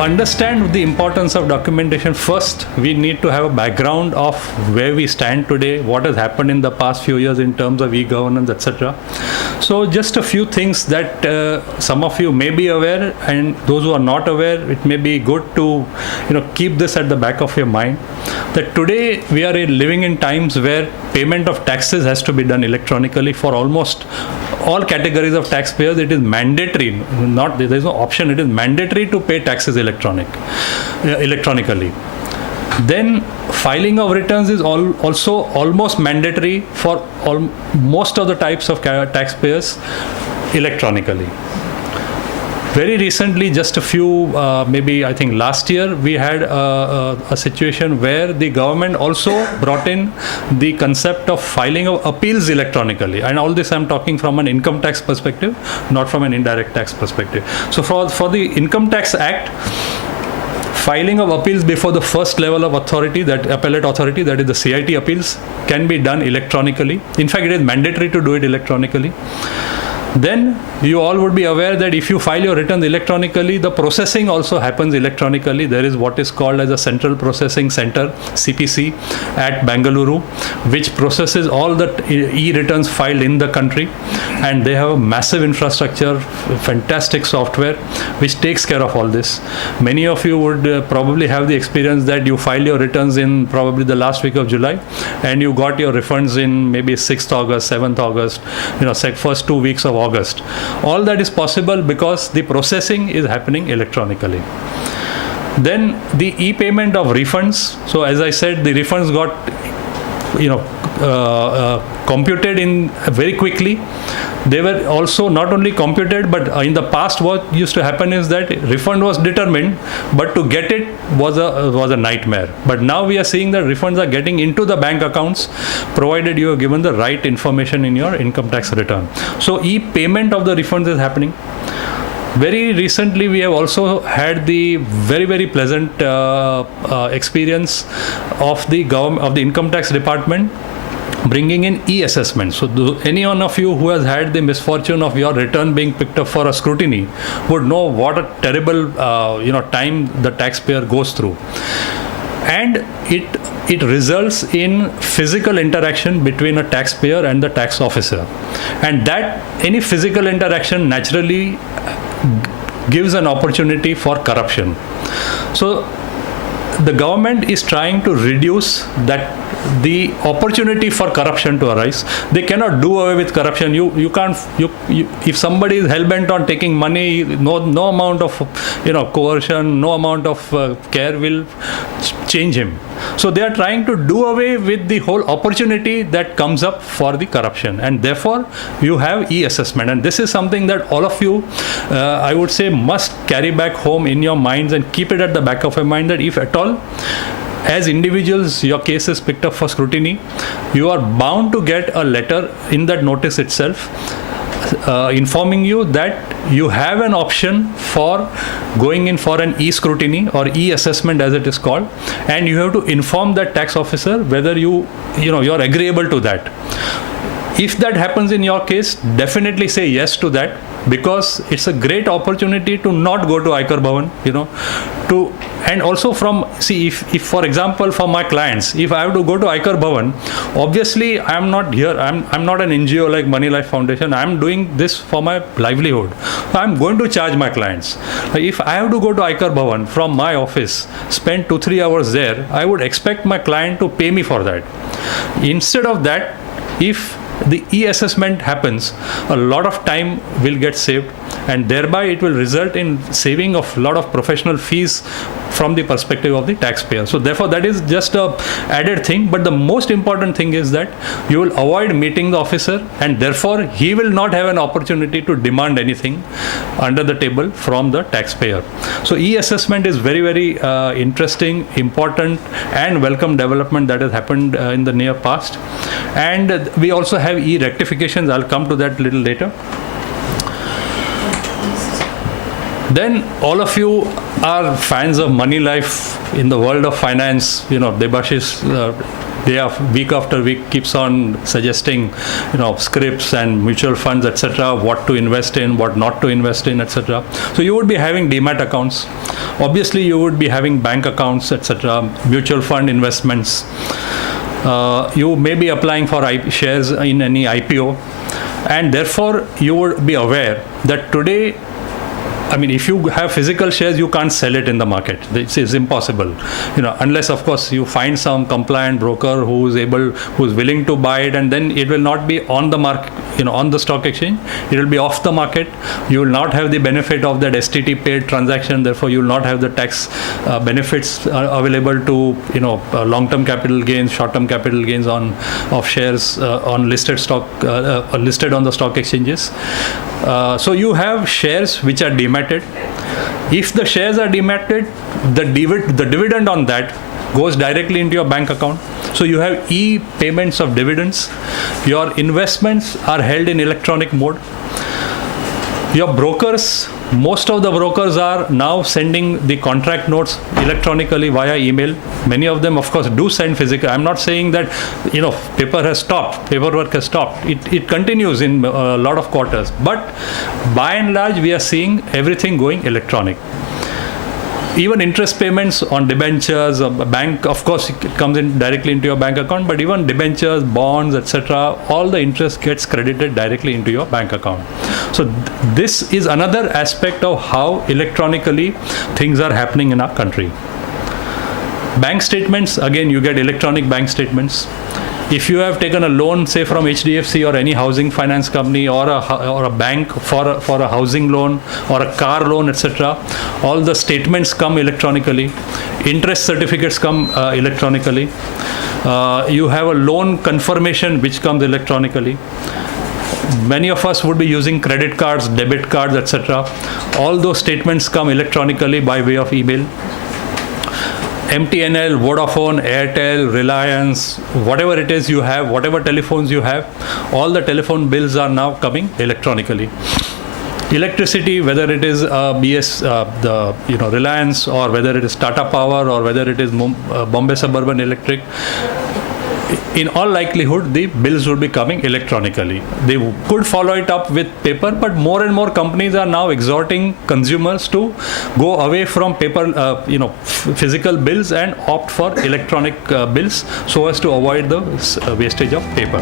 understand the importance of documentation, first we need to have a background of where we stand today, what has happened in the past few years in terms of e-governance, etc. So just a few things that some of you may be aware, and those who are not aware, it may be good to keep this at the back of your mind, that today we are living in times where payment of taxes has to be done electronically for almost all categories of taxpayers. It is mandatory, there is no option, it is mandatory to pay taxes electronically. Then filing of returns is also almost mandatory for most of the types of taxpayers electronically. Very recently, just a few, maybe I think last year, we had a situation where the government also brought in the concept of filing of appeals electronically. And all this I'm talking from an income tax perspective, not from an indirect tax perspective. So for the Income Tax Act, filing of appeals before the first level of authority, that appellate authority, that is the CIT appeals, can be done electronically. In fact, it is mandatory to do it electronically. Then you all would be aware that if you file your returns electronically, the processing also happens electronically. There is what is called as a Central Processing Center, CPC, at Bengaluru, which processes all the e-returns filed in the country. And they have a massive infrastructure, fantastic software, which takes care of all this. Many of you would probably have the experience that you filed your returns in probably the last week of July, and you got your refunds in maybe 6th August, 7th August, first 2 weeks of August. All that is possible because the processing is happening electronically. Then the e-payment of refunds. So as I said, the refunds got computed in very quickly. They were also not only computed, but in the past what used to happen is that refund was determined, but to get it was a nightmare. But now we are seeing that refunds are getting into the bank accounts, provided you have given the right information in your income tax return. So e-payment of the refunds is happening. Very recently, we have also had the very, very pleasant experience of the income tax department bringing in e-assessment. So any one of you who has had the misfortune of your return being picked up for a scrutiny would know what a terrible time the taxpayer goes through. And it results in physical interaction between a taxpayer and the tax officer. And that any physical interaction naturally gives an opportunity for corruption. So the government is trying to reduce the opportunity for corruption to arise. They cannot do away with corruption. You can't. If somebody is hell-bent on taking money, no amount of coercion, no amount of care will change him. So they are trying to do away with the whole opportunity that comes up for the corruption, and therefore you have e-assessment. And this is something that all of you, I would say, must carry back home in your minds and keep it at the back of your mind, that if at all, as individuals, your case is picked up for scrutiny, you are bound to get a letter in that notice itself informing you that you have an option for going in for an e-scrutiny or e-assessment as it is called, and you have to inform that tax officer whether you're agreeable to that. If that happens in your case, definitely say yes to that, because it's a great opportunity to not go to Aikar Bhavan, and also if for example, for my clients, if I have to go to Aikar Bhavan, obviously I'm not here, I'm not an NGO like Moneylife Foundation, I'm doing this for my livelihood. I'm going to charge my clients. If I have to go to Aikar Bhavan from my office, spend 2-3 hours there, I would expect my client to pay me for that. Instead of that, if the e-assessment happens, a lot of time will get saved, and thereby it will result in saving of a lot of professional fees from the perspective of the taxpayer. So therefore that is just a added thing, but the most important thing is that you will avoid meeting the officer, and therefore he will not have an opportunity to demand anything under the table from the taxpayer. So e-assessment is very, very interesting, important and welcome development that has happened in the near past. And we also have e-rectifications. I'll come to that a little later. Then all of you are fans of Moneylife in the world of finance. Debashish week after week keeps on suggesting, scripts and mutual funds, etc., what to invest in, what not to invest in, etc. So you would be having demat accounts. Obviously, you would be having bank accounts, etc., mutual fund investments. You may be applying for shares in any IPO, and therefore you would be aware that today, if you have physical shares, you can't sell it in the market. This is impossible, unless, of course, you find some compliant broker who's willing to buy it, and then it will not be on the market, on the stock exchange. It will be off the market. You will not have the benefit of that STT paid transaction. Therefore, you will not have the tax benefits available to, long-term capital gains, short-term capital gains of shares on listed on the stock exchanges. So you have shares which are dematted. If the shares are dematted, the dividend on that goes directly into your bank account. So you have e-payments of dividends. Your investments are held in electronic mode. Your brokers, most of the brokers are now sending the contract notes electronically via email. Many of them, of course, do send physical. I'm not saying that, paperwork has stopped. It continues in a lot of quarters. But by and large, we are seeing everything going electronic. Even interest payments on debentures, a bank, of course, it comes in directly into your bank account, but even debentures, bonds, etc., all the interest gets credited directly into your bank account. So this is another aspect of how electronically things are happening in our country. Bank statements, again, you get electronic bank statements. If you have taken a loan, say from HDFC or any housing finance company or a bank for a housing loan or a car loan, etc., all the statements come electronically. Interest certificates come electronically. You have a loan confirmation which comes electronically. Many of us would be using credit cards, debit cards, etc. All those statements come electronically by way of email. MTNL, Vodafone, Airtel, Reliance, whatever it is you have, whatever telephones you have, all the telephone bills are now coming electronically. Electricity, whether it is Reliance, or whether it is Tata Power, or whether it is Bombay Suburban Electric, in all likelihood, the bills would be coming electronically. They could follow it up with paper, but more and more companies are now exhorting consumers to go away from paper, physical bills and opt for electronic bills so as to avoid the wastage of paper.